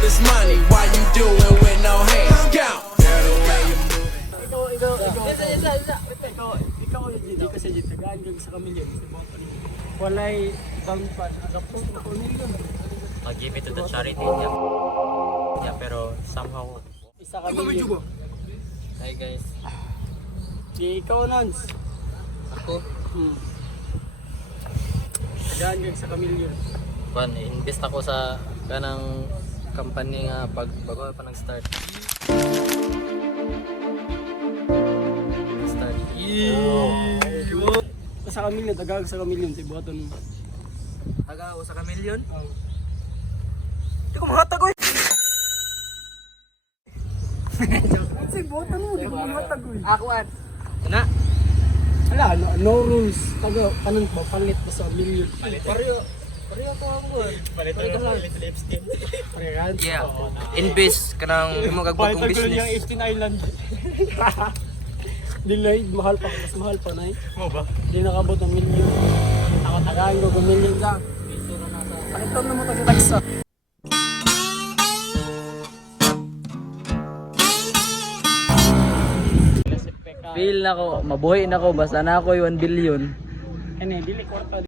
this money, why you doing with no hands? Count. Girl, the way you move. Ikaw hindi kasi dito tagaan kag sa kamilyo walay bang pa agapos na ko million. I'll give it to the charity niya. Yeah, pero somehow Isa kamilyo. hi guys. Di ikaw Nons. Ako Tagaan kag sa kamilyo. invest ako sa kanang company nga bago pa nag-start. Sa kamilyo tagaan sa kamilyo si buhaton. Taga ako sa kamilyon. Di ko mahatag oy. Si buhaton mo di ko mahatag oy. Akuan. Na? Ala no rules. Taga kanang palit ba sa milyon. Pareho ko ang buwan. Palit lipstick. Parehan. Yeah. Invest kanang imo kag bagong Palitan ko lang yung business. 18 Island. Delayed, mahal pa, mas mahal pa na eh. Mo ba? Hindi nakabot ng milyon. Ako tagaan ko, gumilyon ka. Palitan naman ito sa taksa. Feel na ko, mabuhay na ko basta na ako 1 billion. Ano eh, dili kwarta.